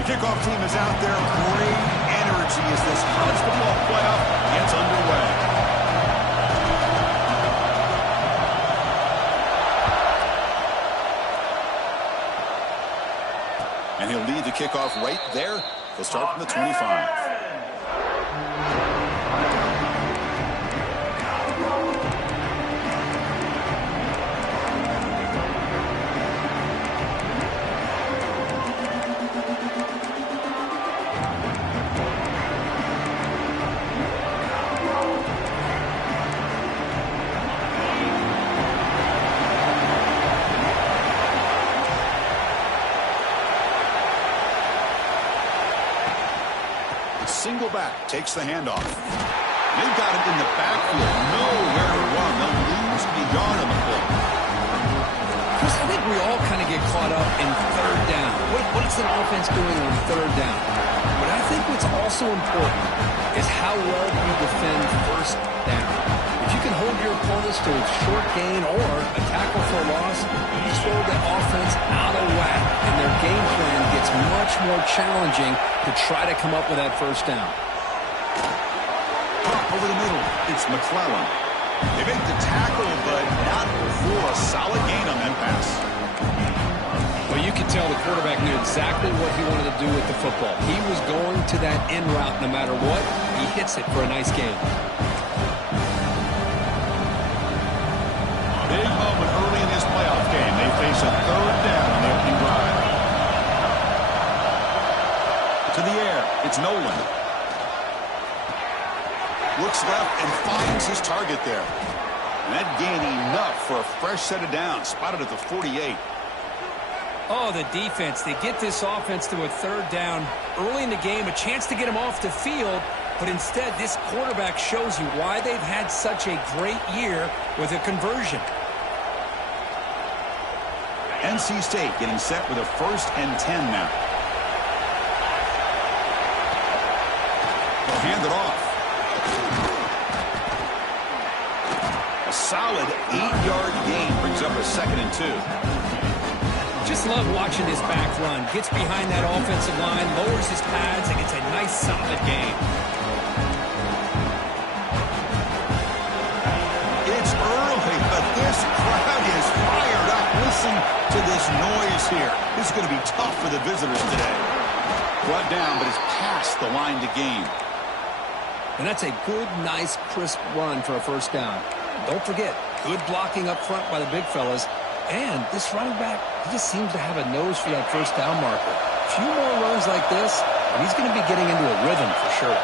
The kickoff team is out there. Great energy as this college football playoff gets underway. And he'll lead the kickoff right there. He'll start from the 25. Single back takes the handoff. They've got it in the backfield. Nowhere to run. They'll lose a yard on the play. Chris, I think we all kind of get caught up in third down. What's an offense doing on third down? But I think what's also important is how well you defend first down. If you can hold your opponents to a short gain or a tackle for a loss, you throw the offense out of whack, and their game plan gets much more challenging to try to come up with that first down. Pop over the middle. It's McClellan. They make the tackle, but not for a solid gain on that pass. Well, you can tell the quarterback knew exactly what he wanted to do with the football. He was going to that in route no matter what. He hits it for a nice gain. Big moment early in this playoff game. They face a third down on the opening drive. To the air, it's Nolan. Looks left and finds his target there. And that gained enough for a fresh set of downs. Spotted at the 48. Oh, the defense. They get this offense to a third down early in the game, a chance to get him off the field. But instead, this quarterback shows you why they've had such a great year with a conversion. NC State getting set with a 1st and 10 now. They'll hand it off. A solid 8-yard gain brings up a 2nd and 2. Just love watching this back run. Gets behind that offensive line, lowers his pads, and gets a nice solid gain. It's early, but this crowd is fired up. Listen to this noise here. This is going to be tough for the visitors today. Brought down, but it's past the line to gain. And that's a good, nice, crisp run for a first down. Don't forget, good blocking up front by the big fellas. And this running back, he just seems to have a nose for that first down marker. A few more runs like this, and he's going to be getting into a rhythm for sure.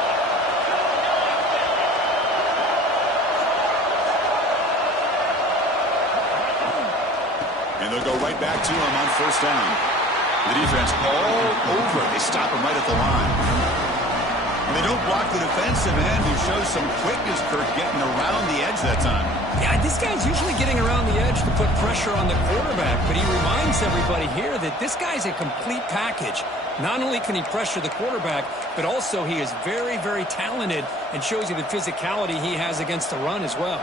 And they'll go right back to him on first down. The defense all over. They stop him right at the line. And they don't block the defensive end, who shows some quickness, Kirk, getting around the edge that time. Yeah, this guy's usually getting around the edge to put pressure on the quarterback, but he reminds everybody here that this guy's a complete package. Not only can he pressure the quarterback, but also he is very, very talented and shows you the physicality he has against the run as well.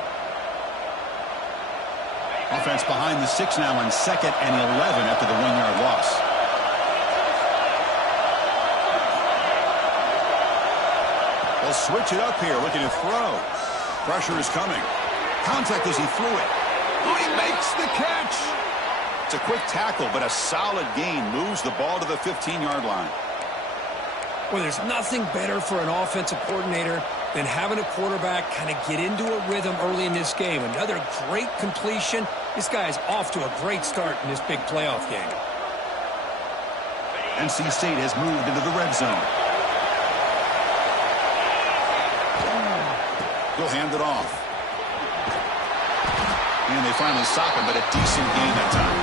Offense behind the 6 now on 2nd and 11 after the 1-yard loss. They'll switch it up here, looking to throw. Pressure is coming. Contact as he threw it. Oh, he makes the catch. It's a quick tackle, but a solid gain moves the ball to the 15-yard line. Well, there's nothing better for an offensive coordinator than having a quarterback kind of get into a rhythm early in this game. Another great completion. This guy is off to a great start in this big playoff game. NC State has moved into the red zone. He'll hand it off. And they finally stop him, but a decent gain that time.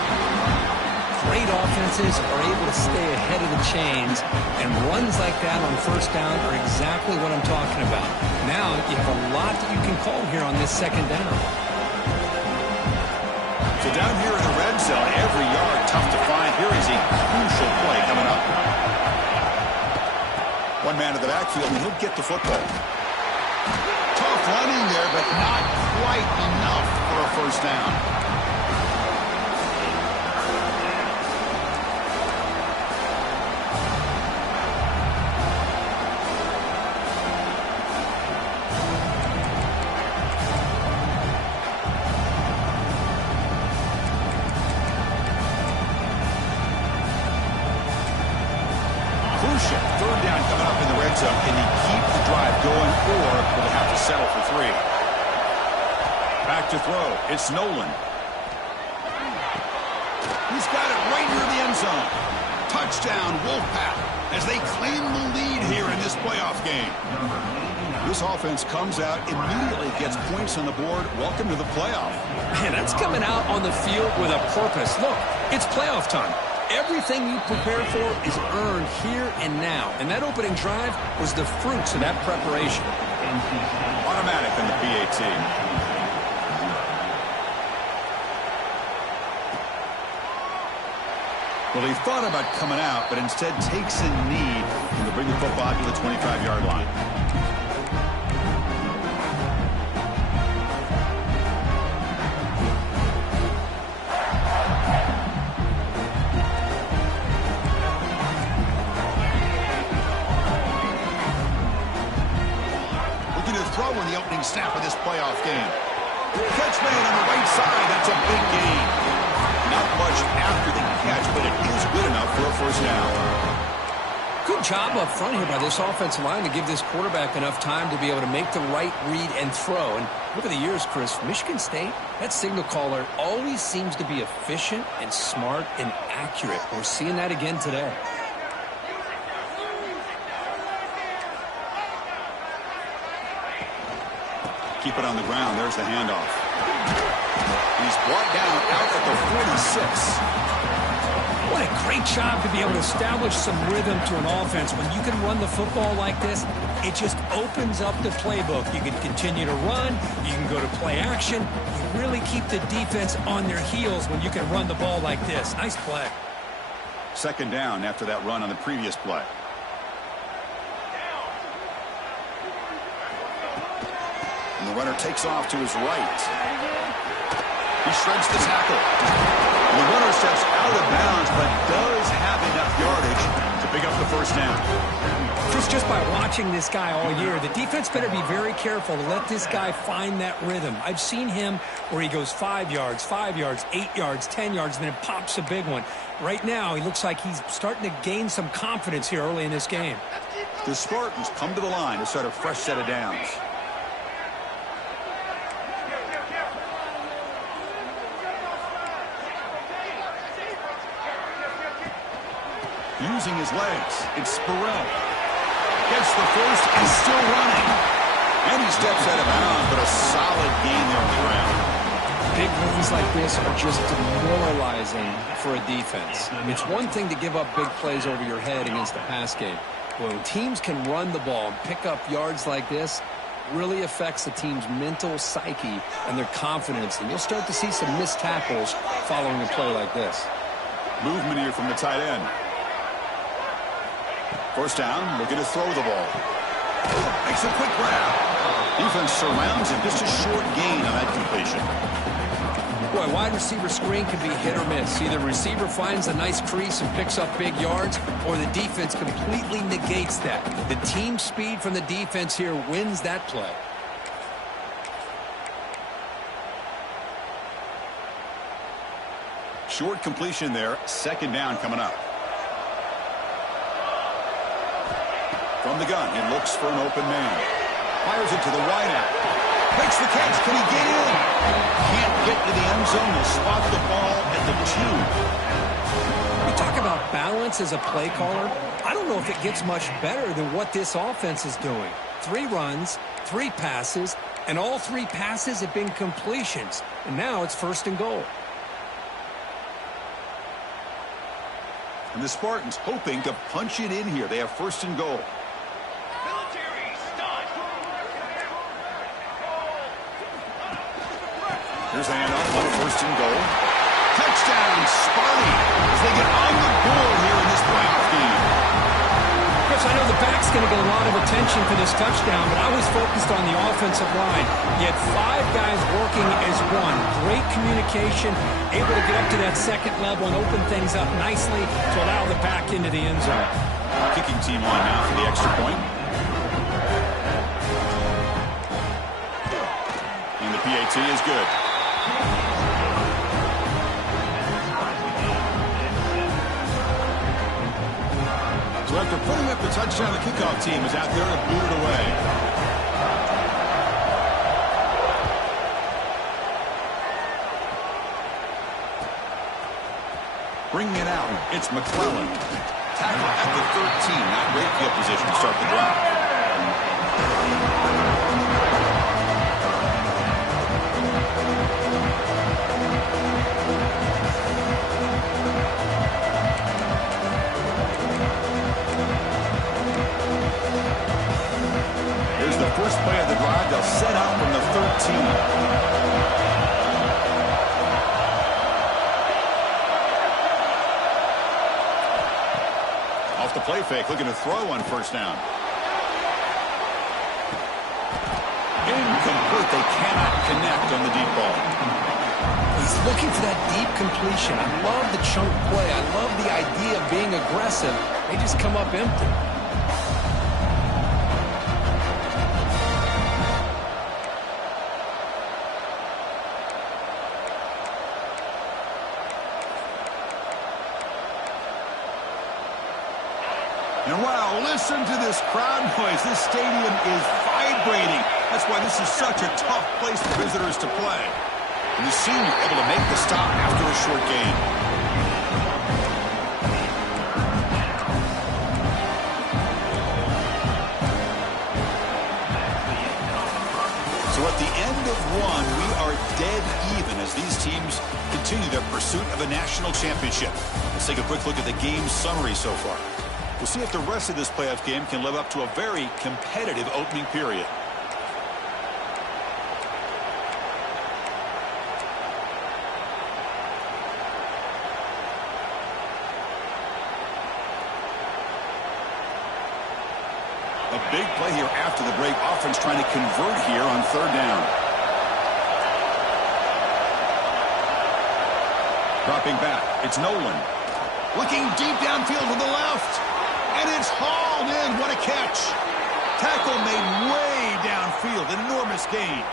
Great offenses are able to stay ahead of the chains, and runs like that on first down are exactly what I'm talking about. Now you have a lot that you can call here on this 2nd down. So down here in the red zone, every yard tough to find. Here is a crucial play coming up. One man in the backfield, and he'll get the football. Tough running there, but not quite enough for a first down. crucial. Third down coming up in the red zone. Can he keep the drive going, or will they have to settle for 3? Back to throw. It's Nolan. He's got it right near the end zone. Touchdown, Wolfpack, as they claim the lead here in this playoff game. This offense comes out, immediately gets points on the board. Welcome to the playoff. Man, that's coming out on the field with a purpose. Look, it's playoff time. Everything you prepare for is earned here and now. And that opening drive was the fruits of that preparation. Automatic on the PAT. Well, he thought about coming out, but instead takes a knee to bring the football to the 25-yard line. Looking to throw in the opening snap of this playoff game. Catch made on the right side. That's a big gain. Not much after the catch, but it is good enough for a first down. Good job up front here by this offensive line to give this quarterback enough time to be able to make the right read and throw. And over the years, Chris, Michigan State, that signal caller always seems to be efficient and smart and accurate. We're seeing that again today. Keep it on the ground. There's the handoff. He's brought down out at the 46. What a great job to be able to establish some rhythm to an offense. When you can run the football like this, it just opens up the playbook. You can continue to run. You can go to play action. You really keep the defense on their heels when you can run the ball like this. Nice play. Second down after that run on the previous play. And the runner takes off to his right. He shreds the tackle. And the runner steps out of bounds, but does have enough yardage to pick up the first down. Just by watching this guy all year, the defense better be very careful to let this guy find that rhythm. I've seen him where he goes 5 yards, 8 yards, 10 yards, and then it pops a big one. Right now, he looks like he's starting to gain some confidence here early in this game. The Spartans come to the line to start a fresh set of downs. Using his legs, it's Spurrell. Gets the first and still running. And he steps out of bounds, but a solid gain there on the ground. Big runs like this are just demoralizing for a defense. It's one thing to give up big plays over your head against the pass game. When teams can run the ball and pick up yards like this, really affects the team's mental psyche and their confidence. And you'll start to see some missed tackles following a play like this. Movement here from the tight end. First down, looking to throw the ball. Makes a quick grab. Defense surrounds him. Just a short gain on that completion. Boy, wide receiver screen can be hit or miss. Either receiver finds a nice crease and picks up big yards, or the defense completely negates that. The team speed from the defense here wins that play. Short completion there. Second down coming up. From the gun, he looks for an open man. Fires it to the wideout. Makes the catch. Can he get in? Can't get to the end zone. Will spot the ball at the 2. You talk about balance as a play caller. I don't know if it gets much better than what this offense is doing. 3 runs, 3 passes, and all 3 passes have been completions. And now it's first and goal. And the Spartans hoping to punch it in here. They have first and goal. Here's a handoff on first and goal. Touchdown, Sparty, as they get on the board here in this playoff game. Chris, I know the back's going to get a lot of attention for this touchdown, but I was focused on the offensive line. You had 5 guys working as one. Great communication, able to get up to that second level and open things up nicely to allow the back into the end zone. Kicking team on now for the extra point. And the PAT is good. So after putting up the touchdown, the kickoff team is out there to boot it away. Bringing it out, it's McClellan. Tackle at the 13. Not great field position to start the drive. Here's the first play of the drive. They'll set out from the 13. Off the play fake, looking to throw on first down. Incomplete. They cannot connect on the deep ball. He's looking for that deep completion. I love the chunk play. I love the idea of being aggressive. They just come up empty. And wow, listen to this crowd noise. This stadium is vibrating. That's why this is such a tough place for visitors to play. And the senior able to make the stop after a short gain. So at the end of one, we are dead even as these teams continue their pursuit of a national championship. Let's take a quick look at the game summary so far. We'll see if the rest of this playoff game can live up to a very competitive opening period. A big play here after the break. Offense trying to convert here on third down. Dropping back. It's Nolan. Looking deep downfield to the left. And it's hauled in. What a catch. Tackle made way downfield. An enormous gain.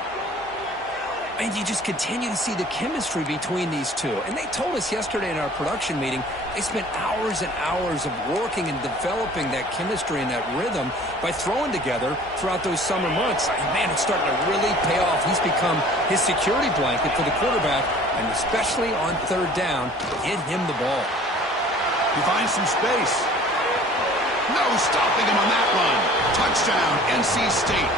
And you just continue to see the chemistry between these two. And they told us yesterday in our production meeting, they spent hours and hours of working and developing that chemistry and that rhythm by throwing together throughout those summer months. And man, it's starting to really pay off. He's become his security blanket for the quarterback, and especially on third down, get him the ball. He finds some space. No stopping him on that run. Touchdown, NC State.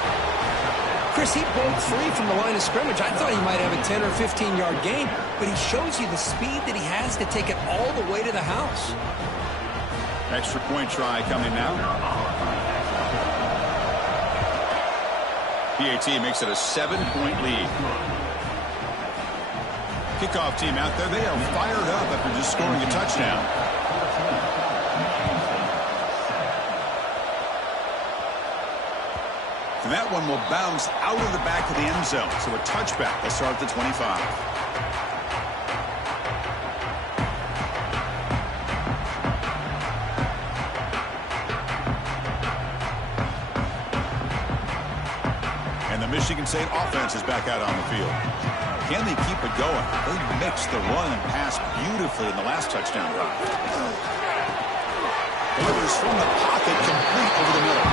Chris, he broke free from the line of scrimmage. I thought he might have a 10 or 15-yard gain, but he shows you the speed that he has to take it all the way to the house. Extra point try coming now. PAT makes it a 7-point lead. Kickoff team out there, they are fired up after just scoring a touchdown. And that one will bounce out of the back of the end zone. So a touchback. They'll start at the 25. And the Michigan State offense is back out on the field. Can they keep it going? They mixed the run and pass beautifully in the last touchdown drive. Delivers from the pocket, complete over the middle.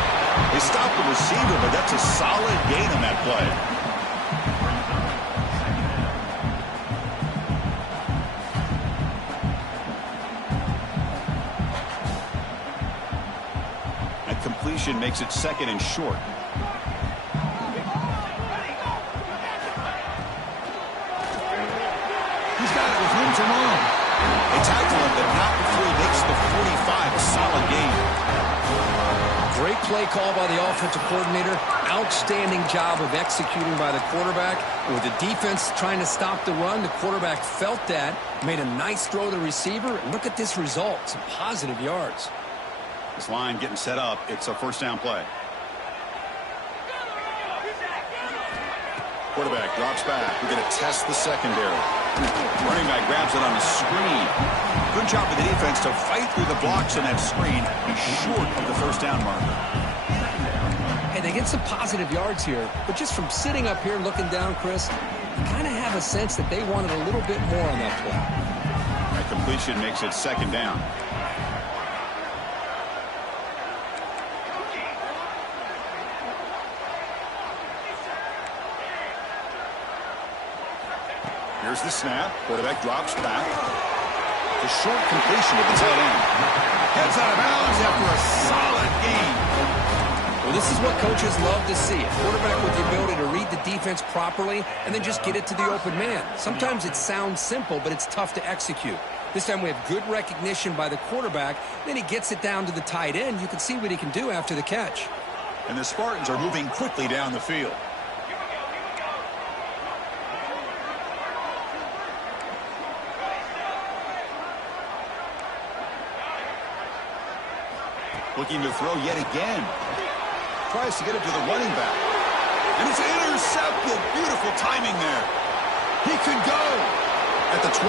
They stopped the receiver, but that's a solid gain on that play. That completion makes it second and short. He's got it with room to run. They tackle him, but not before he makes the 45. A solid gain. Great play call by the offensive coordinator. Outstanding job of executing by the quarterback. With the defense trying to stop the run, the quarterback felt that, made a nice throw to the receiver. And look at this result, some positive yards. This line getting set up. It's a first down play. Quarterback drops back. We're going to test the secondary. Running back grabs it on a screen. Good job of the defense to fight through the blocks on that screen. Short of the first down marker. Hey, they get some positive yards here, but just from sitting up here looking down, Chris, you kind of have a sense that they wanted a little bit more on that play. That completion makes it second down. Here's the snap. Quarterback drops back. The short completion to the tight end. Heads out of bounds after a solid gain. Well, this is what coaches love to see. A quarterback with the ability to read the defense properly and then just get it to the open man. Sometimes it sounds simple, but it's tough to execute. This time we have good recognition by the quarterback. Then he gets it down to the tight end. You can see what he can do after the catch. And the Spartans are moving quickly down the field. Looking to throw yet again. Tries to get it to the running back. And it's intercepted. Beautiful timing there. He could go at the 20.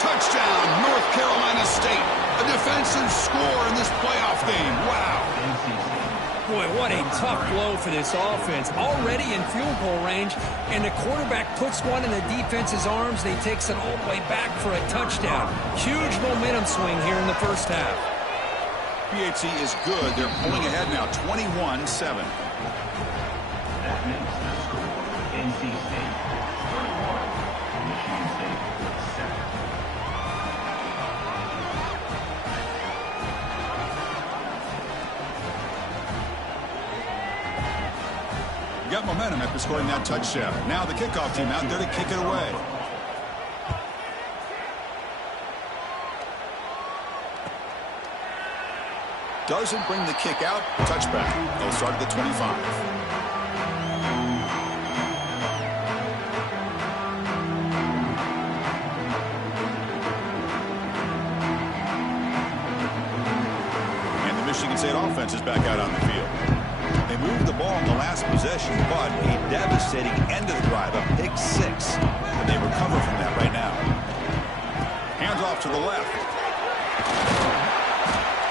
Touchdown, North Carolina State. A defensive score in this playoff game. Wow. Boy, what a tough blow for this offense. Already in field goal range, and the quarterback puts one in the defense's arms. They takes it all the way back for a touchdown. Huge momentum swing here in the first half. PAT is good. They're pulling ahead now, 21-7. NC State 31, Michigan State 7. Got momentum after scoring that touchdown. Now the kickoff team out there to kick it away. Doesn't bring the kick out. Touchback. They'll start at the 25. And the Michigan State offense is back out on the field. They moved the ball in the last possession, but a devastating end of the drive, a pick six. And they recover from that right now. Hands off to the left.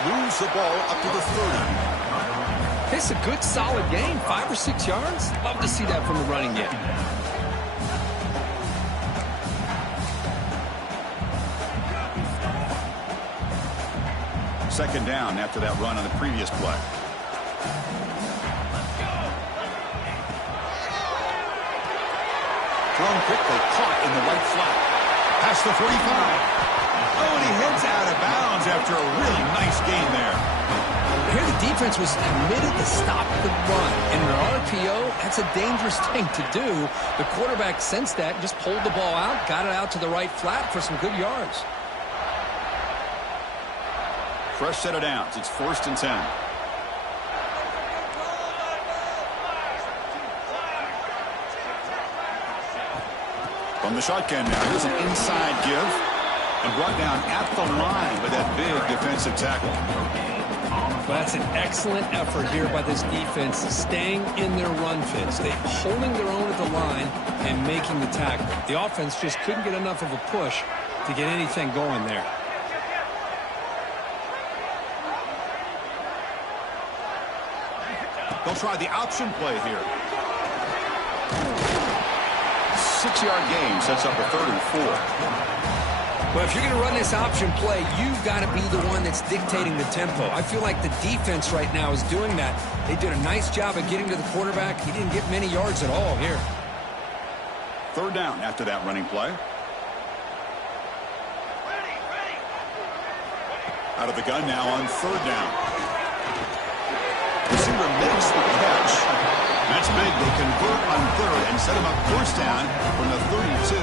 Moves the ball up to the 30. It's a good, solid game. 5 or 6 yards. Love to see that from the running game. Second down after that run on the previous play. Thrown quickly, caught in the right flat. Past the 45. Oh, and he heads out of bounds after a really nice gain there. Here the defense was committed to stop the run. In an RPO, that's a dangerous thing to do. The quarterback sensed that, just pulled the ball out, got it out to the right flat for some good yards. Fresh set of downs. It's 1st and 10. From the shotgun now, here's an inside give. And brought down at the line with that big defensive tackle. Well, that's an excellent effort here by this defense, staying in their run fits. They're holding their own at the line and making the tackle. The offense just couldn't get enough of a push to get anything going there. They'll try the option play here. 6-yard gain sets up a 3rd and 4. Well, if you're going to run this option play, you've got to be the one that's dictating the tempo. I feel like the defense right now is doing that. They did a nice job of getting to the quarterback. He didn't get many yards at all here. 3rd down after that running play. Out of the gun now on 3rd down. Receiver makes the catch. That's big. They convert on 3rd and set him up 1st down from the 32.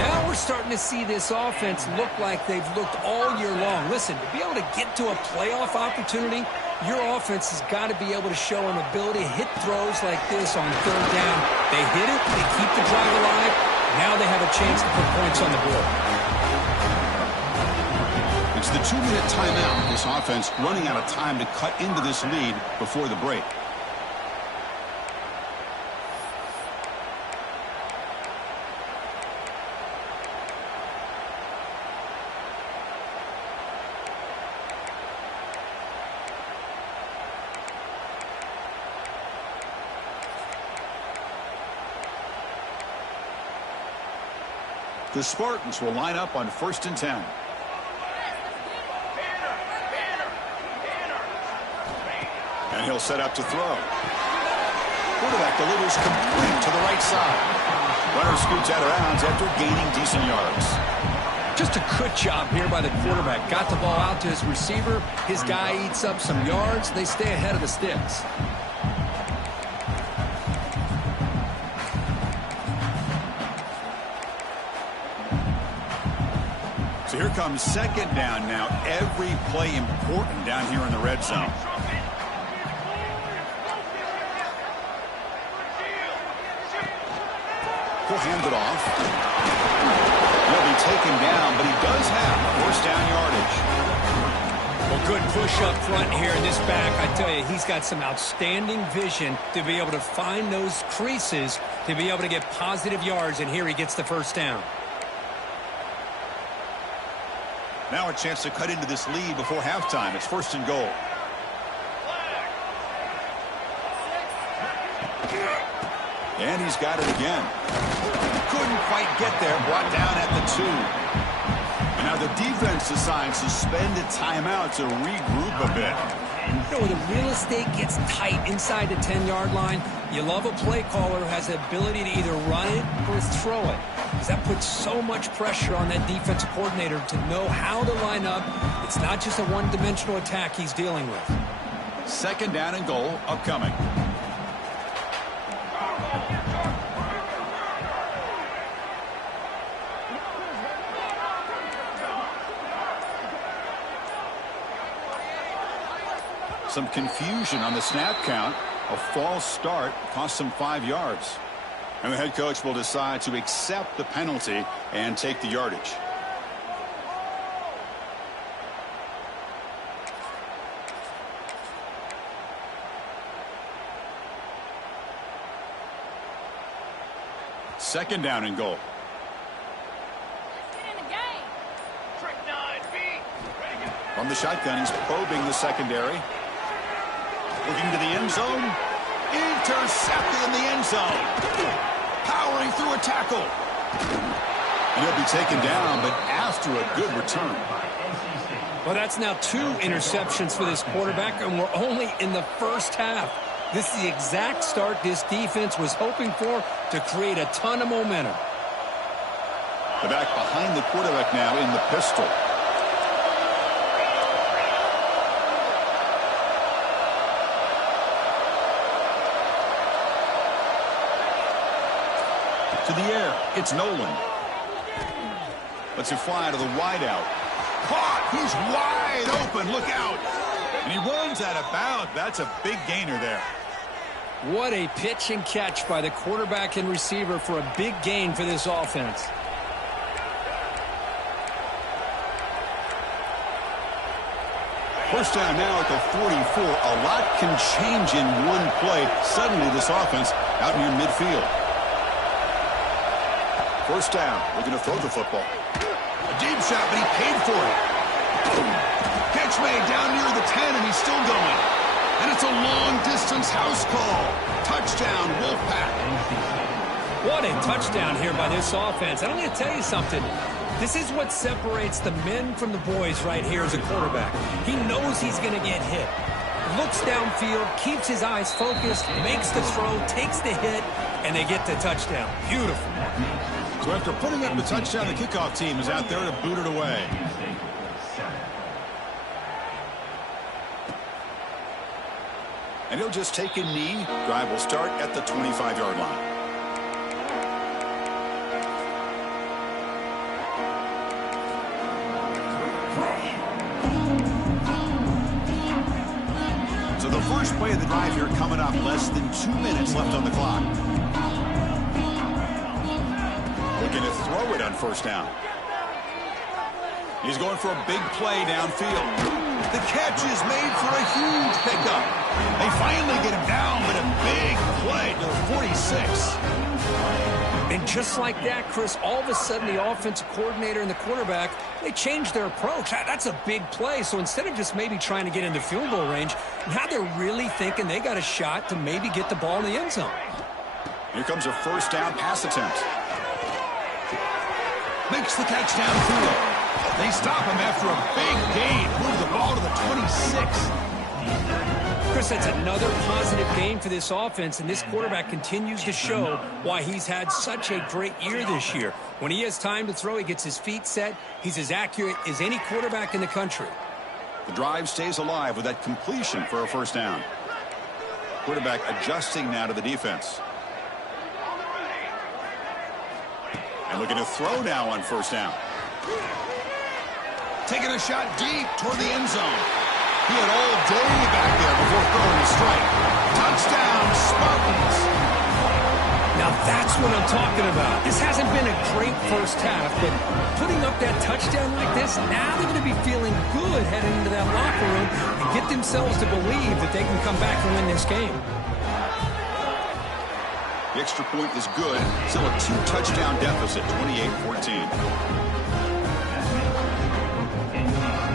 Now we're starting to see this offense look like they've looked all year long. Listen, to be able to get to a playoff opportunity, your offense has got to be able to show an ability to hit throws like this on 3rd down. They hit it, they keep the drive alive. Now they have a chance to put points on the board. It's the 2-minute timeout. This offense running out of time to cut into this lead before the break. The Spartans will line up on 1st and 10. And he'll set up to throw. Quarterback delivers complete to the right side. Runner scoots out of bounds after gaining decent yards. Just a good job here by the quarterback. Got the ball out to his receiver. His guy eats up some yards. They stay ahead of the sticks. So here comes second down now. Every play important down here in the red zone. He'll hand it off. He'll be taken down, but he does have first down yardage. Well, good push up front here in this back. I tell you, he's got some outstanding vision to be able to find those creases, to be able to get positive yards, and here he gets the first down. Now a chance to cut into this lead before halftime. It's first and goal. And he's got it again. Couldn't quite get there. Brought down at the 2. And now the defense decides to spend a timeout to regroup a bit. You know, when the real estate gets tight inside the 10-yard line, you love a play caller who has the ability to either run it or throw it. Because that puts so much pressure on that defensive coordinator to know how to line up. It's not just a one-dimensional attack he's dealing with. Second down and goal upcoming. Some confusion on the snap count. A false start cost them 5 yards. And the head coach will decide to accept the penalty and take the yardage. Second down and goal. From the shotgun, he's probing the secondary. Looking to the end zone. Intercepted in the end zone. Powering through a tackle. And he'll be taken down, but after a good return. Well, that's now 2 interceptions for this quarterback, and we're only in the first half. This is the exact start this defense was hoping for to create a ton of momentum. The back behind the quarterback now in the pistol. To the air, it's Nolan. Lets it fly to the wideout. Caught! He's wide open. Look out! And he runs out of bounds. That's a big gainer there. What a pitch and catch by the quarterback and receiver for a big gain for this offense. First down now at the 44. A lot can change in one play. Suddenly this offense out near midfield. First down. Looking to throw the football. A deep shot, but he paid for it. Catch made down near the 10, and he's still going. And it's a long-distance house call. Touchdown, Wolfpack. What a touchdown here by this offense. I'm going to tell you something. This is what separates the men from the boys right here as a quarterback. He knows he's going to get hit. Looks downfield, keeps his eyes focused, makes the throw, takes the hit, and they get the touchdown. Beautiful. So after putting up the touchdown, the kickoff team is out there to boot it away. And he'll just take a knee. Drive will start at the 25-yard line. So the first play of the drive here coming up. Less than 2 minutes left on the clock. Looking to throw it on first down. He's going for a big play downfield. The catch is made for a huge pickup. They finally get him down, but a big play to the 46. And just like that, Chris, all of a sudden the offensive coordinator and the quarterback, they changed their approach. That's a big play. So instead of just maybe trying to get into field goal range, now they're really thinking they got a shot to maybe get the ball in the end zone. Here comes a first down pass attempt. Makes the catch downfield. They stop him after a big gain. Move the ball to the 26. Chris, that's another positive game for this offense, and this quarterback continues to show why he's had such a great year this year. When he has time to throw, he gets his feet set. He's as accurate as any quarterback in the country. The drive stays alive with that completion for a first down. Quarterback adjusting now to the defense. And looking to throw now on first down. Taking a shot deep toward the end zone. He had all day back there before throwing a strike. Touchdown, Spartans! Now that's what I'm talking about. This hasn't been a great first half, but putting up that touchdown like this, now they're going to be feeling good heading into that locker room and get themselves to believe that they can come back and win this game. The extra point is good. Still a 2-touchdown deficit, 28-14.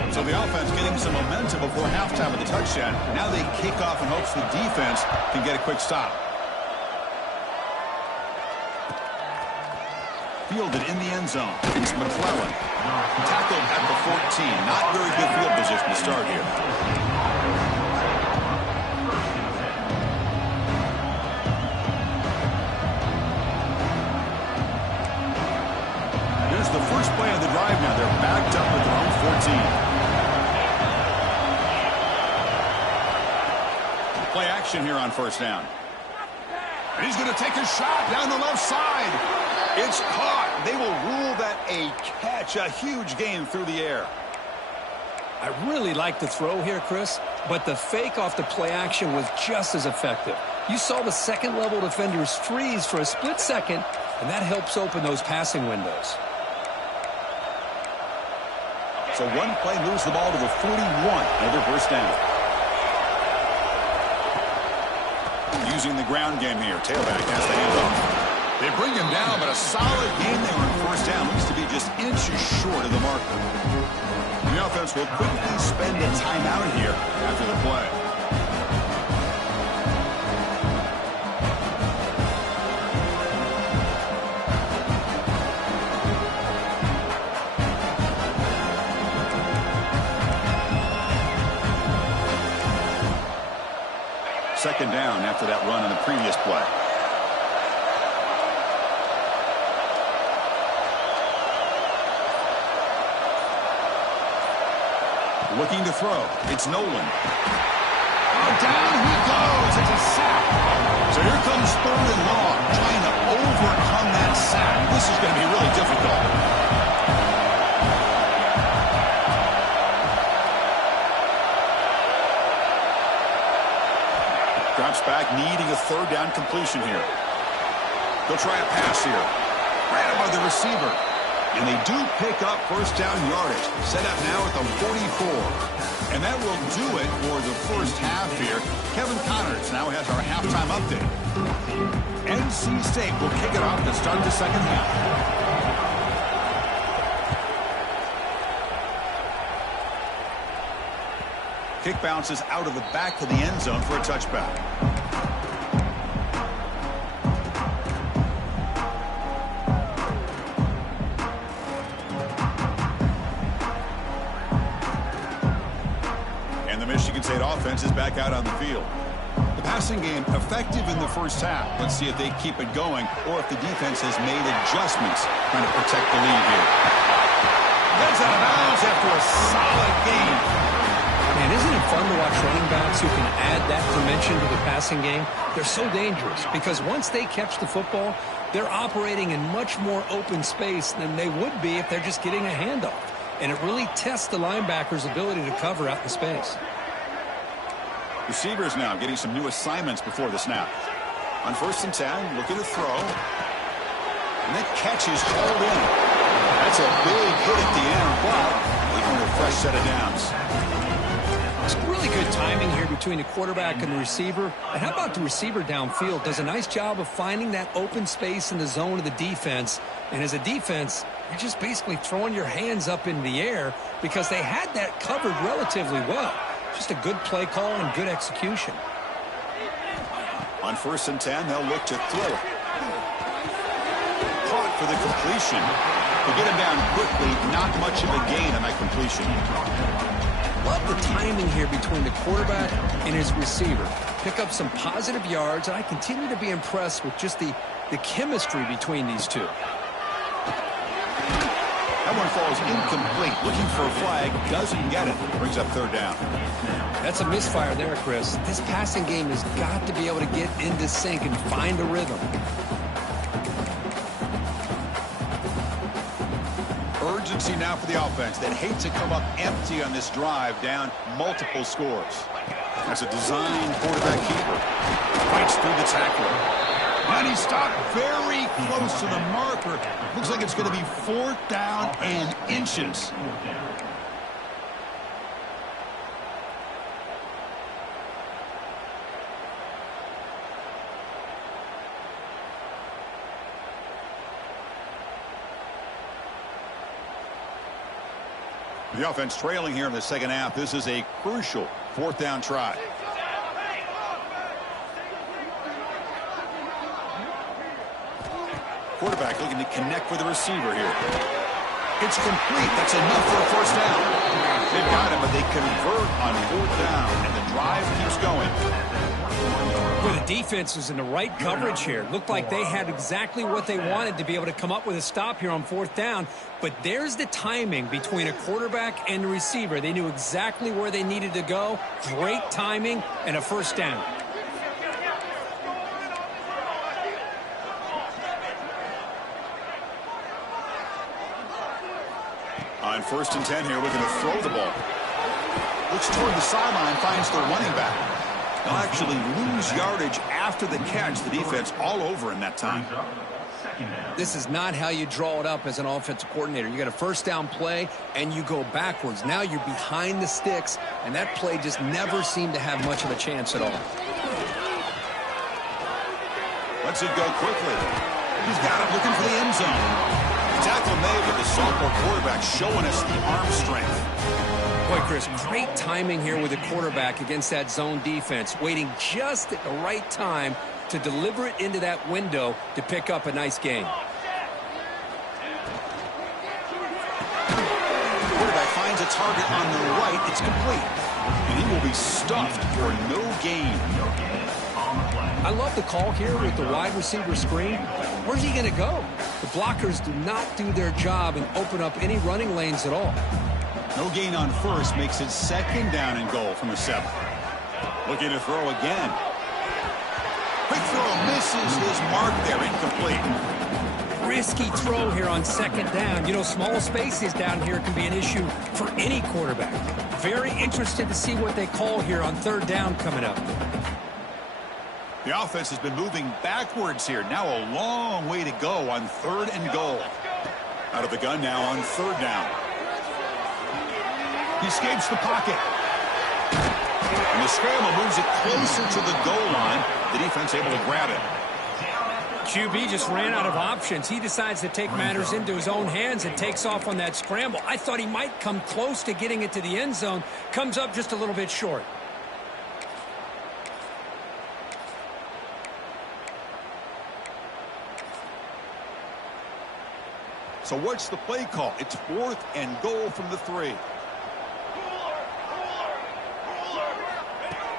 So the offense getting some momentum before halftime with the touchdown. Now they kick off in hopes the defense can get a quick stop. Fielded in the end zone. It's McClellan. Tackled at the 14. Not very good field position to start here. Here's the first play of the drive now. They're backed up at their own 14. Play action here on first down. And he's going to take a shot down the left side. It's caught. They will rule that a catch. A huge gain through the air. I really like the throw here, Chris, but the fake off the play action was just as effective. You saw the second-level defenders freeze for a split second, and that helps open those passing windows. So one play moves the ball to the 41. Another first down. Using the ground game here. Tailback has the handoff. They bring him down, but a solid game there on first down. Looks to be just inches short of the marker. The offense will quickly spend a timeout here after the play. Second down after that run on the previous play. Looking to throw. It's Nolan. Oh, down he goes. It's a sack. So here comes third and long, trying to overcome that sack. This is going to be really difficult. Drops back, needing a third down completion here. They'll try a pass here. Right up by the receiver. And they do pick up first down yardage. Set up now at the 44. And that will do it for the first half here. Kevin Connors now has our halftime update. NC State will kick it off to start the second half. Kick bounces out of the back of the end zone for a touchback. And the Michigan State offense is back out on the field. The passing game effective in the first half. Let's see if they keep it going or if the defense has made adjustments trying to protect the lead here. That's out of bounds after a solid game. Man, isn't it fun to watch running backs who can add that dimension to the passing game? They're so dangerous because once they catch the football, they're operating in much more open space than they would be if they're just getting a handoff. And it really tests the linebacker's ability to cover out the space. Receivers now getting some new assignments before the snap. On first and 10, looking to throw. And that catch is hauled in. That's a big hit at the end, but they earn a fresh set of downs. It's really good timing here between the quarterback and the receiver. And how about the receiver downfield? Does a nice job of finding that open space in the zone of the defense. And as a defense, you're just basically throwing your hands up in the air because they had that covered relatively well. Just a good play call and good execution. On first and 10, they'll look to throw it. Caught for the completion. To get him down quickly, not much of a gain on that completion. love the timing here between the quarterback and his receiver. Pick up some positive yards, and I continue to be impressed with just the chemistry between these two. That one falls incomplete. Looking for a flag. Doesn't get it. Brings up third down. That's a misfire there, Chris. This passing game has got to be able to get into sync and find a rhythm. Urgency now for the offense. They'd hate to come up empty on this drive, down multiple scores. That's a design quarterback keeper. Fights through the tackler. And he stopped very close to the marker. Looks like it's going to be 4th down and inches. The offense trailing here in the second half. This is a crucial 4th down try. Quarterback looking to connect with the receiver here. It's complete. That's enough for a 1st down. They've got him, but they convert on 4th down, and the drive keeps going. Well, the defense was in the right coverage here. Looked like they had exactly what they wanted to be able to come up with a stop here on 4th down. But there's the timing between a quarterback and the receiver. They knew exactly where they needed to go. Great timing and a 1st down. On 1st and 10 here, we're going to throw the ball. Looks toward the sideline, finds the running back. They'll actually lose yardage after the catch. The defense all over him that time. This is not how you draw it up as an offensive coordinator. You got a 1st down play, and you go backwards. Now you're behind the sticks, and that play just never seemed to have much of a chance at all. Lets it go quickly. He's got it, looking for the end zone. Tackle made, but the sophomore quarterback showing us the arm strength. Boy, Chris, great timing here with the quarterback against that zone defense, waiting just at the right time to deliver it into that window to pick up a nice gain. Quarterback finds a target on the right. It's complete. And he will be stuffed for no gain. I love the call here with the wide receiver screen. Where's he going to go? The blockers do not do their job and open up any running lanes at all. No gain on 1st makes it 2nd down and goal from the 7. Looking to throw again. Quick throw misses his mark there, incomplete. Risky throw here on 2nd down. You know, small spaces down here can be an issue for any quarterback. Very interested to see what they call here on 3rd down coming up. The offense has been moving backwards here. Now a long way to go on 3rd and goal. Out of the gun now on 3rd down. He escapes the pocket. And the scramble moves it closer to the goal line. The defense able to grab it. QB just ran out of options. He decides to take matters into his own hands and takes off on that scramble. I thought he might come close to getting it to the end zone. Comes up just a little bit short. So what's the play call? It's 4th and goal from the 3.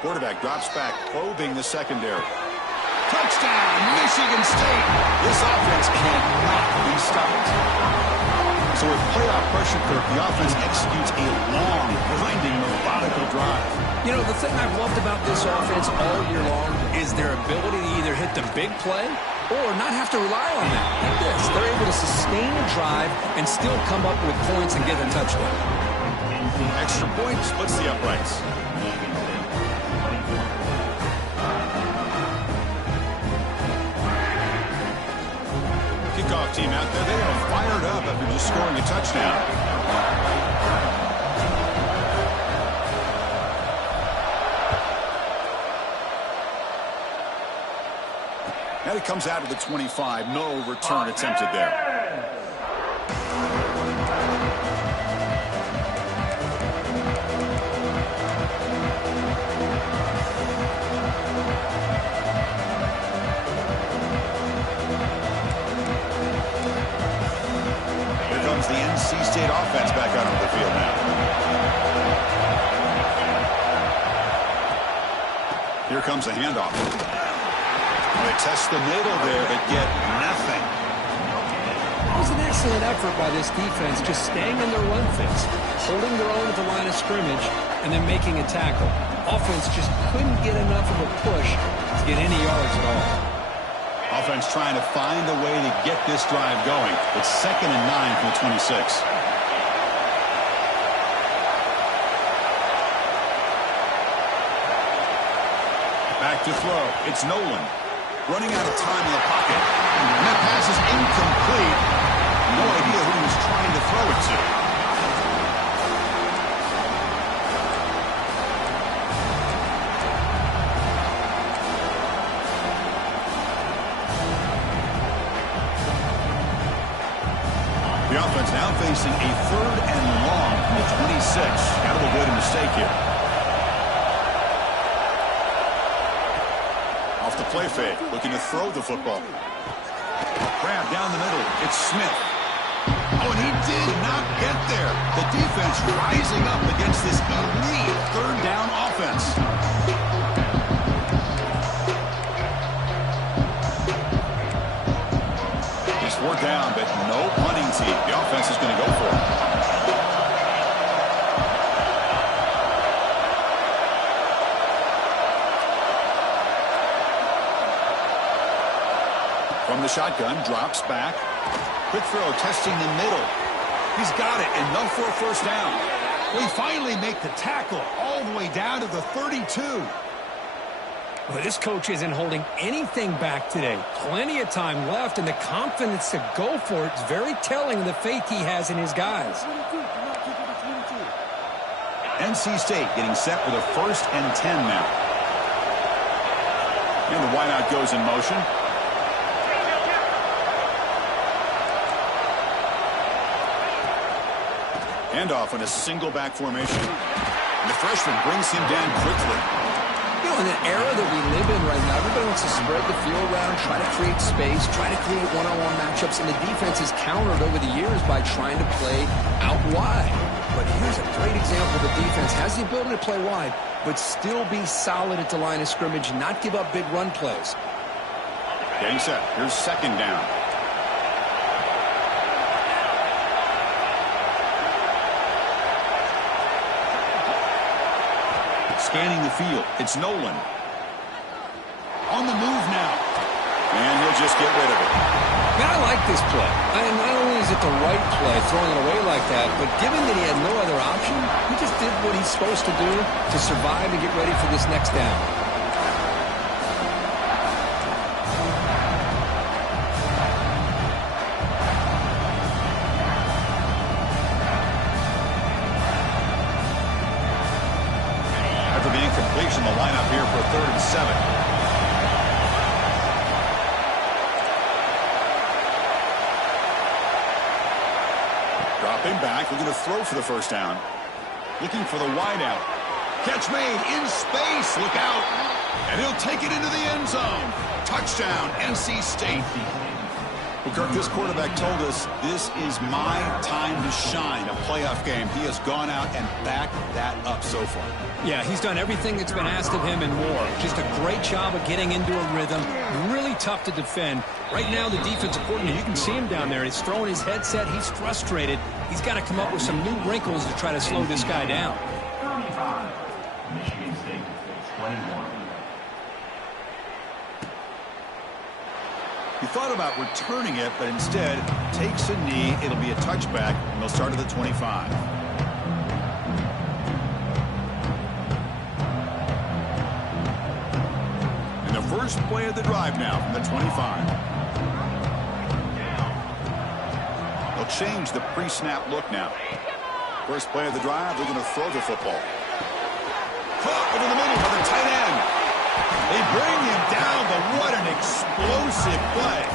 Quarterback drops back, probing the secondary. Touchdown, Michigan State. This offense cannot be stopped. So with playoff pressure, Kirk, the offense executes a long, grinding, methodical drive. You know, the thing I've loved about this offense all year long is their ability to either hit the big play or not have to rely on that. Like this, they're able to sustain a drive and still come up with points and get a touchdown. Extra point splits the uprights. Kickoff team out there, they are fired up after just scoring a touchdown. And it comes out of the 25. No return attempted there. Here comes the NC State offense back onto the field now. Here comes a handoff. They test the middle there, but get nothing. It was an excellent effort by this defense, just staying in their run fits, holding their own at the line of scrimmage, and then making a tackle. Offense just couldn't get enough of a push to get any yards at all. Offense trying to find a way to get this drive going. It's 2nd and 9 from the 26. Back to throw. It's Nolan. Running out of time in the pocket. And that pass is incomplete. No idea who he was trying to throw it to. The offense now facing a 3rd and long from the 26. Got to avoid a mistake here. Off the play fake, looking to throw the football. Grab down the middle. It's Smith. Oh, and he did not get there. The defense rising up against this elite 3rd down offense. It's 4th down, but no punting team. The offense is going to go for it. From the shotgun, drops back. Quick throw, testing the middle. He's got it, enough for a 1st down. We finally make the tackle all the way down to the 32. Well, this coach isn't holding anything back today. Plenty of time left, and the confidence to go for it is very telling of the faith he has in his guys. NC State getting set for the 1st and 10 now. And the wideout goes in motion. Handoff on a single back formation. And the freshman brings him down quickly. You know, in an era that we live in right now, everybody wants to spread the field around, try to create space, try to create one-on-one matchups, and the defense has countered over the years by trying to play out wide. But here's a great example. The defense has the ability to play wide, but still be solid at the line of scrimmage, not give up big run plays. Getting set. Here's 2nd down. Scanning the field. It's Nolan. On the move now. And he'll just get rid of it. Man, I like this play. And not only is it the right play, throwing it away like that, but given that he had no other option, he just did what he's supposed to do to survive and get ready for this next down. After the incompletion, the lineup here for 3rd and 7. Dropping back, looking to throw for the 1st down. Looking for the wideout. Catch made in space. Look out. And he'll take it into the end zone. Touchdown, NC State. Well, Kirk, this quarterback told us this is my time to shine, a playoff game. He has gone out and backed that up so far. Yeah, he's done everything that's been asked of him and more. Just a great job of getting into a rhythm. Really tough to defend. Right now, the defensive coordinator, you can see him down there. He's throwing his headset. He's frustrated. He's got to come up with some new wrinkles to try to slow this guy down. 35. Michigan State, 21. He thought about returning it, but instead takes a knee. It'll be a touchback, and they'll start at the 25. And the first play of the drive now from the 25. They'll change the pre-snap look now. First play of the drive, they're going to throw the football. Caught over the middle for the tight end. They bring him down, but what an explosive play.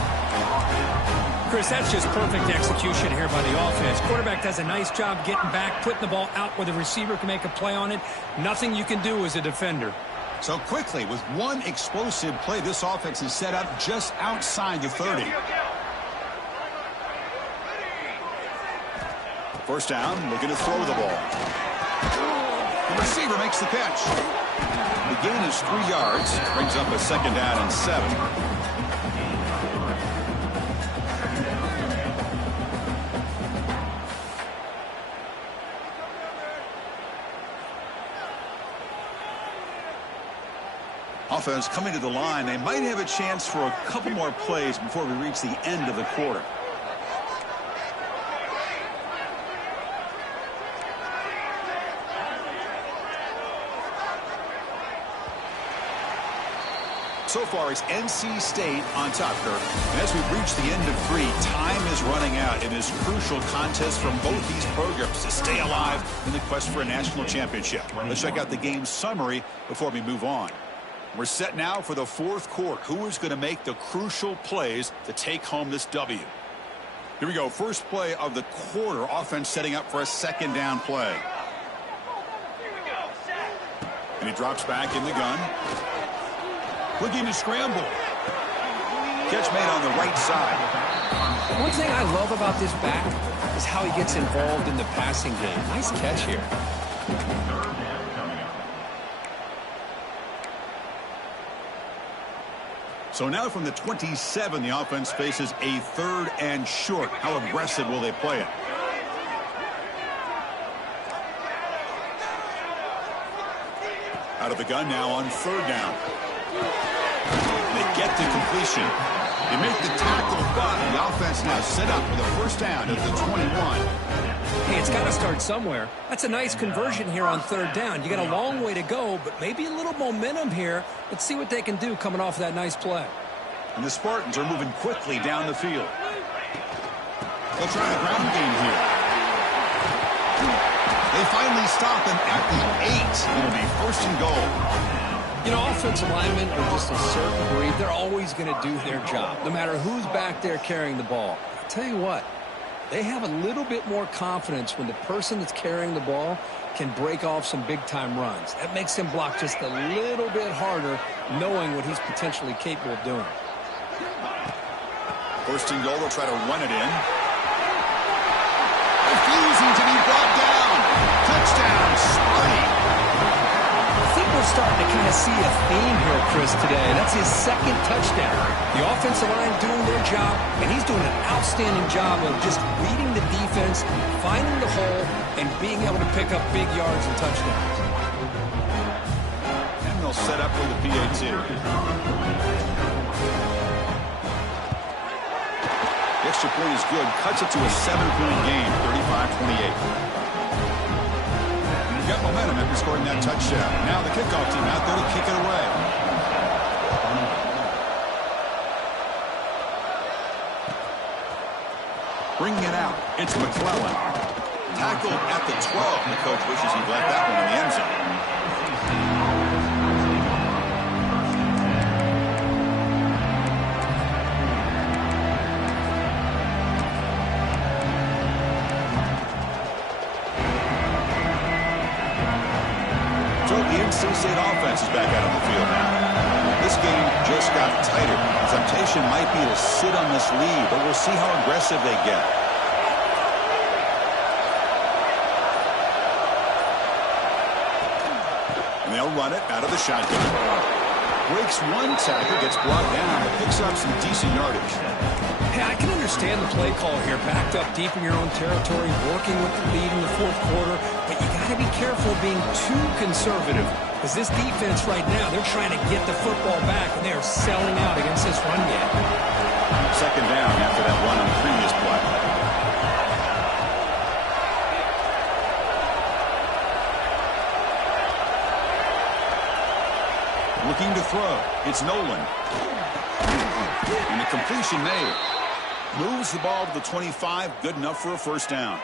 Chris, that's just perfect execution here by the offense. Quarterback does a nice job getting back, putting the ball out where the receiver can make a play on it. Nothing you can do as a defender. So quickly, with one explosive play, this offense is set up just outside the 30. First down, looking to throw the ball. The receiver makes the catch. The gain is 3 yards. Brings up a 2nd down and 7. Offense coming to the line. They might have a chance for a couple more plays before we reach the end of the quarter. So far, it's NC State on top, Kirk. And as we've reached the end of 3, time is running out in this crucial contest from both these programs to stay alive in the quest for a national championship. Let's check out the game summary before we move on. We're set now for the 4th quarter. Who is going to make the crucial plays to take home this W? Here we go. First play of the quarter. Offense setting up for a 2nd down play. And he drops back in the gun. Looking to scramble. Catch made on the right side. One thing I love about this back is how he gets involved in the passing game. Nice catch here. So now from the 27, the offense faces a 3rd and short. How aggressive will they play it? Out of the gun now on 3rd down. And they get to completion. They make the tackle, but the offense now set up for the 1st down at the 21. Hey, it's got to start somewhere. That's a nice conversion here on 3rd down. You got a long way to go, but maybe a little momentum here. Let's see what they can do coming off of that nice play. And the Spartans are moving quickly down the field. They'll try the ground game here. They finally stop him at the 8. It'll be 1st and goal. You know, offensive linemen are just a certain breed. They're always going to do their job, no matter who's back there carrying the ball. I'll tell you what, they have a little bit more confidence when the person that's carrying the ball can break off some big-time runs. That makes him block just a little bit harder, knowing what he's potentially capable of doing. 1st and goal, they'll try to run it in. Refusing to be brought down. Touchdown, Sparty. I think we're starting to kind of see a theme here, Chris, today. That's his 2nd touchdown. The offensive line doing their job, and he's doing an outstanding job of just reading the defense, finding the hole, and being able to pick up big yards and touchdowns. And they'll set up for the PAT. The extra point is good. Cuts it to a 7-point game, 35-28. Got momentum after scoring that touchdown. Now the kickoff team out there to kick it away. Bringing it out. It's McClellan. Tackled at the 12. The coach wishes he'd left that one in the end zone. NC State offense is back out on the field now. This game just got tighter. The temptation might be to sit on this lead, but we'll see how aggressive they get. And they'll run it out of the shotgun. Breaks one tackle, gets brought down, but picks up some decent yardage. Hey, I can understand the play call here. Backed up deep in your own territory, working with the lead in the 4th quarter. But you got to be careful being too conservative. Because this defense right now, they're trying to get the football back, and they are selling out against this run game. 2nd down after that run on the previous play. Looking to throw. It's Nolan. And the completion made. Moves the ball to the 25. Good enough for a 1st down.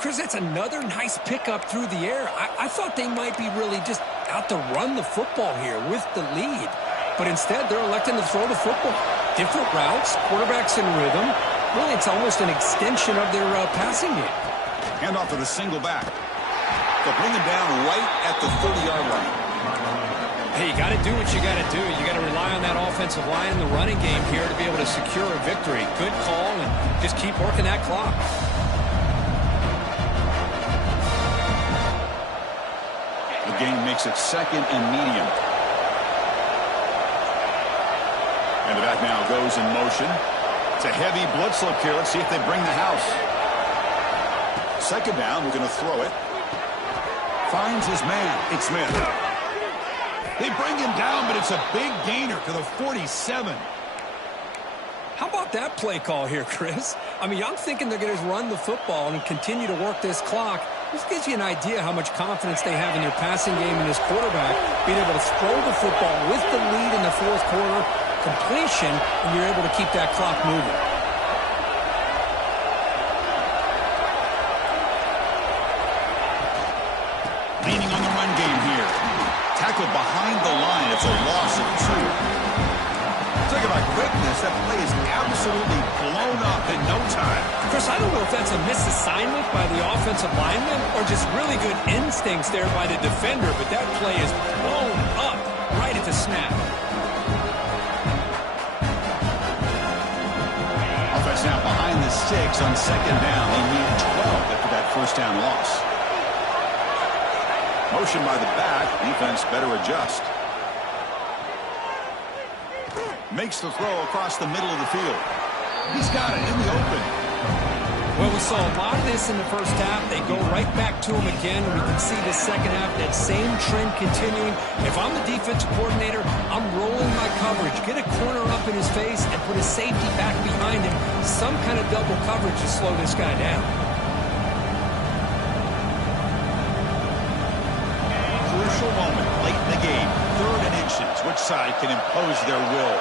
Chris, that's another nice pickup through the air. I thought they might be really just out to run the football here with the lead. But instead, they're electing to throw the football. Different routes, quarterbacks in rhythm. Really, it's almost an extension of their passing game. Handoff to the single back. They'll bring him down right at the 30-yard line. Hey, you got to do what you got to do. You got to rely on that offensive line in the running game here to be able to secure a victory. Good call, and just keep working that clock. The game makes it 2nd and medium. And the back now goes in motion. It's a heavy blitz look here. Let's see if they bring the house. 2nd down. We're going to throw it. Finds his man. It's Smith. They bring him down, but it's a big gainer to the 47. How about that play call here, Chris? I mean, I'm thinking they're going to run the football and continue to work this clock. This gives you an idea how much confidence they have in their passing game and this quarterback being able to throw the football with the lead in the 4th quarter, completion, and you're able to keep that clock moving. Leaning on the run game here. Tackled behind the line. It's a loss of 2. Talk about quickness. That play is absolutely blown up in no time. Chris, I don't know if that's a misassignment by the offensive lineman or just really good instincts there by the defender, but that play is blown up right at the snap. Offense now behind the 6 on 2nd down. They need 12 after that 1st down loss. Motion by the back. Defense better adjust. Makes the throw across the middle of the field. He's got it in the open. Well, we saw a lot of this in the 1st half. They go right back to him again. We can see the 2nd half, that same trend continuing. If I'm the defensive coordinator, I'm rolling my coverage. Get a corner up in his face and put a safety back behind him. Some kind of double coverage to slow this guy down. Crucial moment late in the game. 3rd and inches. Which side can impose their will?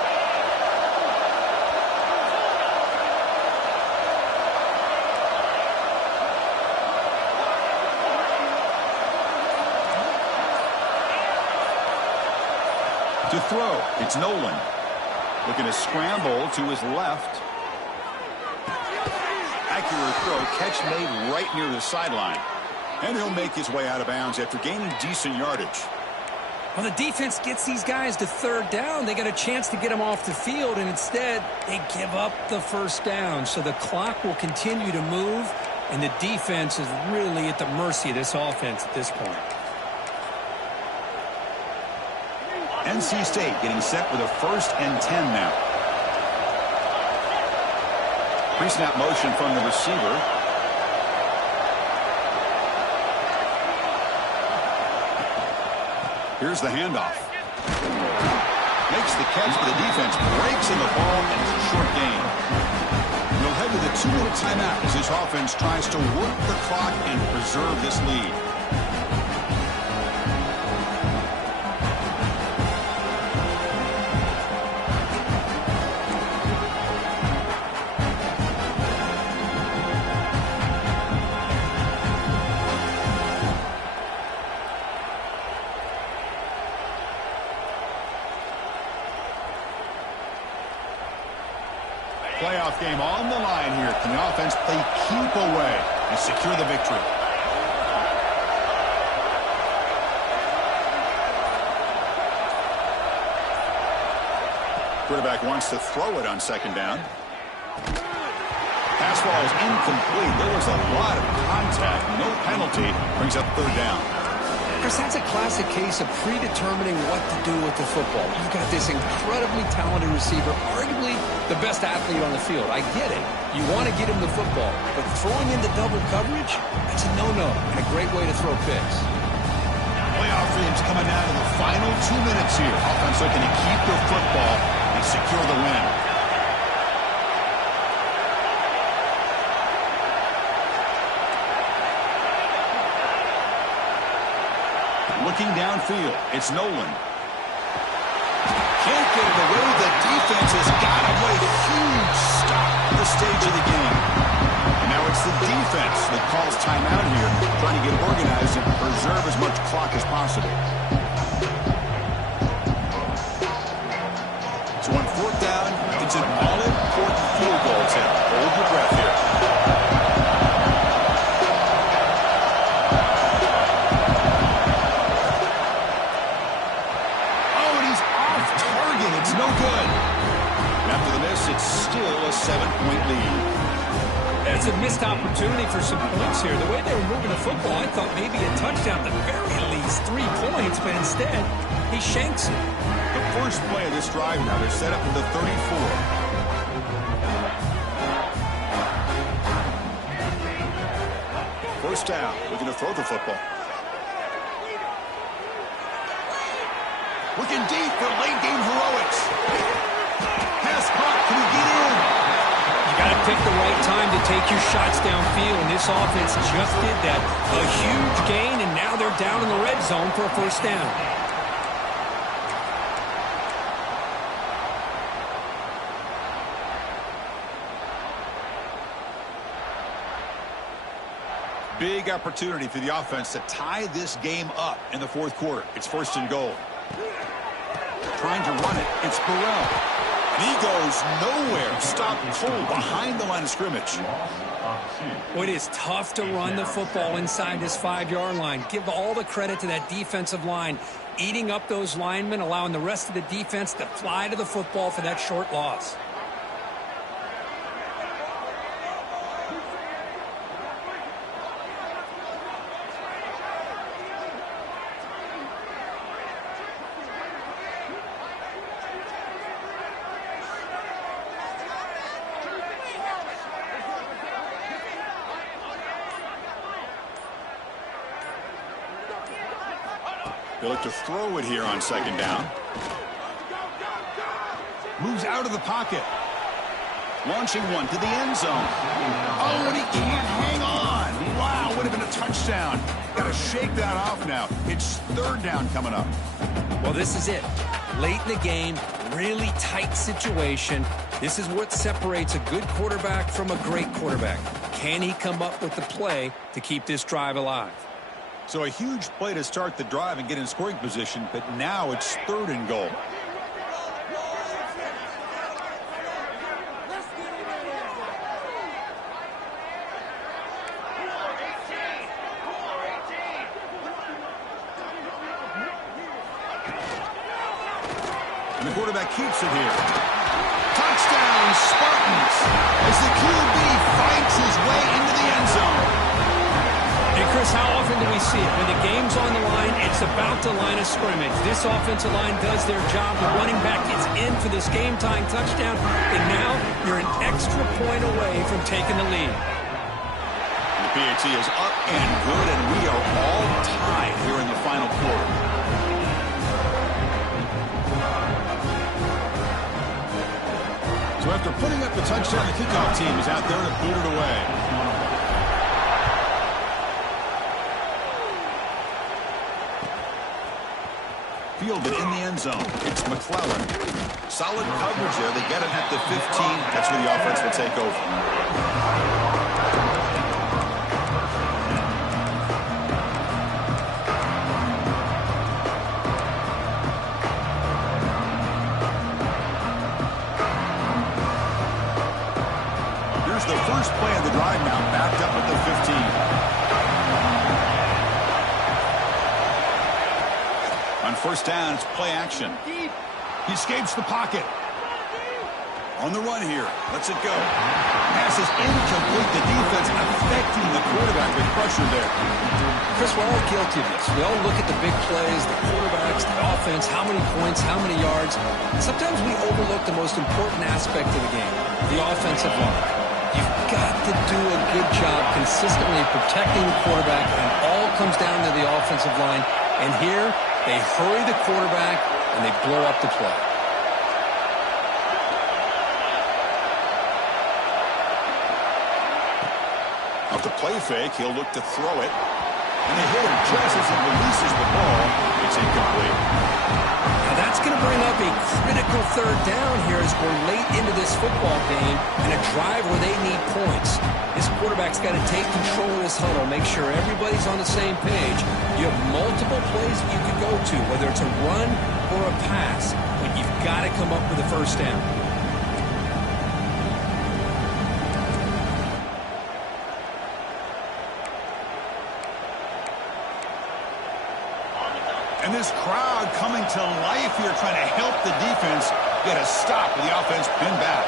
To throw, it's Nolan. Looking to scramble to his left. Accurate throw, catch made right near the sideline. And he'll make his way out of bounds after gaining decent yardage. Well, the defense gets these guys to 3rd down. They got a chance to get them off the field, and instead they give up the 1st down. So the clock will continue to move, and the defense is really at the mercy of this offense at this point. NC State getting set with a 1st and 10 now. Pre-snap motion from the receiver. Here's the handoff. Makes the catch, but the defense breaks in the ball, and it's a short gain. We'll head to the 2-minute timeout as this offense tries to work the clock and preserve this lead. Playoff game on the line here. Can the offense play keep away and secure the victory? Quarterback wants to throw it on 2nd down. Pass ball is incomplete. There was a lot of contact. No penalty. Brings up 3rd down. Chris, that's a classic case of predetermining what to do with the football. You've got this incredibly talented receiver, arguably the best athlete on the field. I get it. You want to get him the football, but throwing into double coverage, that's a no-no and a great way to throw picks. Playoff dreams coming down to the final 2 minutes here. Offense looking to keep the football and secure the win. Looking downfield, it's Nolan. Can't get it away. The defense has got him with a huge stop at this stage of the game. And now it's the defense that calls timeout here, trying to get organized and preserve as much clock as possible. So on 4th down, it's an all-important field goal attempt. Hold your breath here. No good. After the miss, it's still a 7-point lead. That's a missed opportunity for some points here. The way they were moving the football, I thought maybe a touchdown, at the very least 3 points, but instead, he shanks it. The first play of this drive now, they're set up at the 34. First down, looking to throw the football. Looking deep for late game heroics. Pass caught, can he get in? You got to pick the right time to take your shots downfield, and this offense just did that. A huge gain, and now they're down in the red zone for a first down. Big opportunity for the offense to tie this game up in the fourth quarter. It's first and goal. Trying to run it. It's Burrell. And he goes nowhere. Stop cold behind the line of scrimmage. Well, it is tough to run the football inside this 5-yard line. Give all the credit to that defensive line, eating up those linemen, allowing the rest of the defense to fly to the football for that short loss. They look to throw it here on second down. Moves out of the pocket. Launching one to the end zone. Oh, and he can't hang on. Wow, would have been a touchdown. Got to shake that off now. It's third down coming up. Well, this is it. Late in the game, really tight situation. This is what separates a good quarterback from a great quarterback. Can he come up with the play to keep this drive alive? So a huge play to start the drive and get in scoring position, but now it's third and goal. And the quarterback keeps it here. Touchdown, Spartans, as the QB fights his way into the end zone. And Chris, how often do we see it? When the game's on the line, it's about the line of scrimmage. This offensive line does their job. The running back gets in for this game-tying touchdown, and now you're an extra point away from taking the lead. The PAT is up and good, and we are all tied here in the final quarter. So after putting up the touchdown, the kickoff team is out there to boot it away. Fielded in the end zone. It's McClellan. Solid coverage there. They get him at the 15. That's where the offense will take over. Here's the first play of the drive now, backed up at the 15. On first down, it's play action. He escapes the pocket. On the run here. Lets it go. Pass is incomplete. The defense affecting the quarterback with pressure there. Chris, we're all guilty of this. We all look at the big plays, the quarterbacks, the offense, how many points, how many yards. Sometimes we overlook the most important aspect of the game, the offensive line. You've got to do a good job consistently protecting the quarterback, and all comes down to the offensive line. And here, they hurry the quarterback, and they blow up the play. Off the play fake, he'll look to throw it. And they hit him just as he releases the ball. It's incomplete. Now that's going to bring up a critical third down here as we're late into this football game and a drive where they need points. This quarterback's got to take control of this huddle, make sure everybody's on the same page. You have multiple plays that you can go to, whether it's a run or a pass, but you've got to come up with a first down. And this crowd coming to life here, trying to help the defense get a stop with the offense pinned back.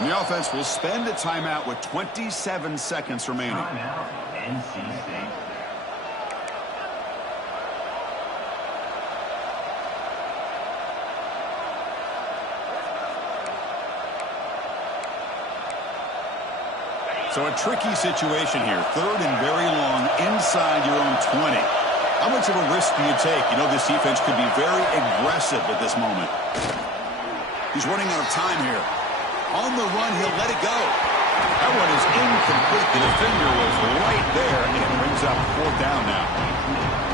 And the offense will spend a timeout with 27 seconds remaining. Timeout, NC State. So a tricky situation here. Third and very long inside your own 20. How much of a risk do you take? You know, this defense could be very aggressive at this moment. He's running out of time here. On the run, he'll let it go. That one is incomplete. The defender was right there, and it brings up fourth down now.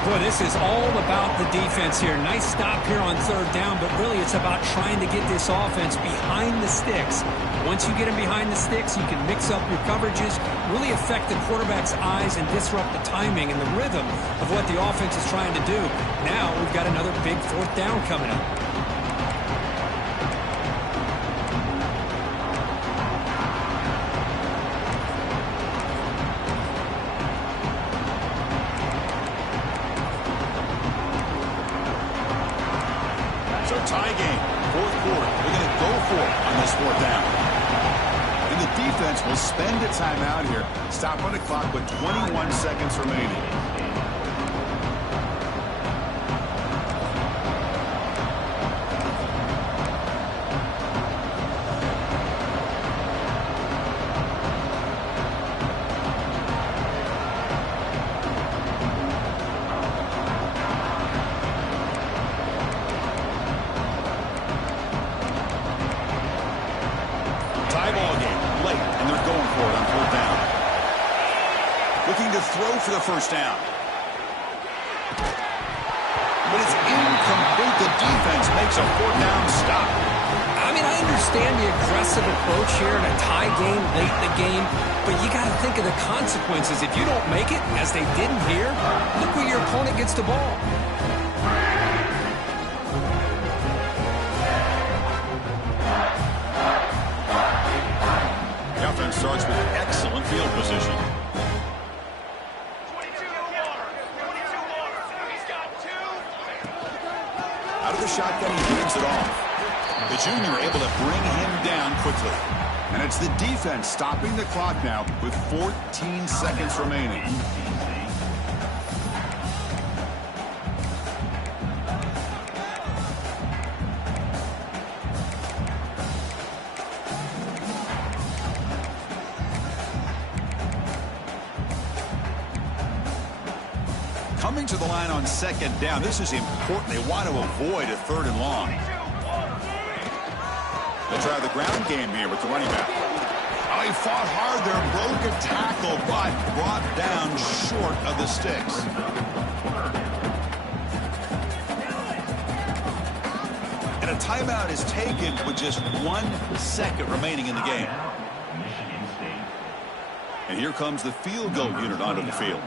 Boy, this is all about the defense here. Nice stop here on third down, but really it's about trying to get this offense behind the sticks. Once you get them behind the sticks, you can mix up your coverages, really affect the quarterback's eyes and disrupt the timing and the rhythm of what the offense is trying to do. Now we've got another big fourth down coming up. So tie game, fourth quarter. They're going to go for it on this fourth down. And the defense will spend a timeout here. Stop on the clock with 21 seconds remaining. Tie ball game, late, and they're going for it on fourth down. Looking to throw for the first down. But it's incomplete. The defense makes a fourth down stop. I mean, I understand the aggressive approach here in a tie game, late in the game, but you got to think of the consequences. If you don't make it, as they didn't here, look where your opponent gets the ball. The offense starts with excellent field position. Out of the shotgun, he hands it off. The junior able to bring him down quickly. And it's the defense stopping the clock now with 14 seconds remaining. Coming to the line on second down. This is important. They want to avoid a third and long. They'll try the ground game here with the running back. Oh, he fought hard there, broke a tackle, but brought down short of the sticks. And a timeout is taken with just 1 second remaining in the game. And here comes the field goal unit onto the field.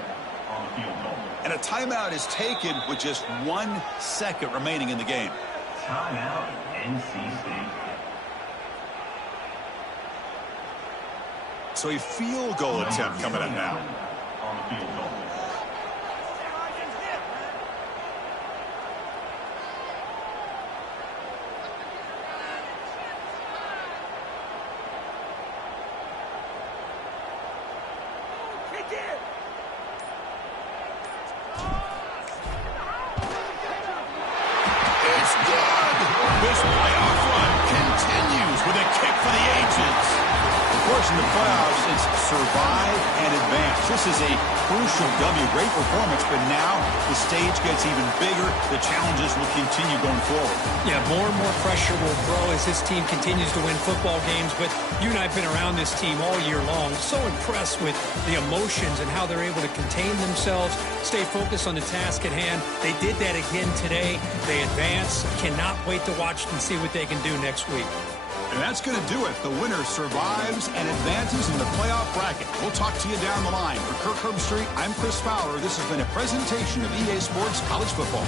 And a timeout is taken with just 1 second remaining in the game. Timeout, NC State. So a field goal attempt coming up now. On the field goal. It's good. This playoff run continues with a kick for the ages. Of course, in the playoffs, it's survive and advance. This is a crucial W. Great performance, but now the stage gets even bigger. The challenges will continue going forward. Yeah, more and more pressure will grow as this team continues to win football games. But you and I have been around this team all year long. So impressed with the emotions and how they're able to contain themselves, stay focused on the task at hand. They did that again today. They advance. Cannot wait to watch and see what they can do next week. And that's going to do it. The winner survives and advances in the playoff bracket. We'll talk to you down the line. For Kirk Herbstreit, I'm Chris Fowler. This has been a presentation of EA Sports College Football.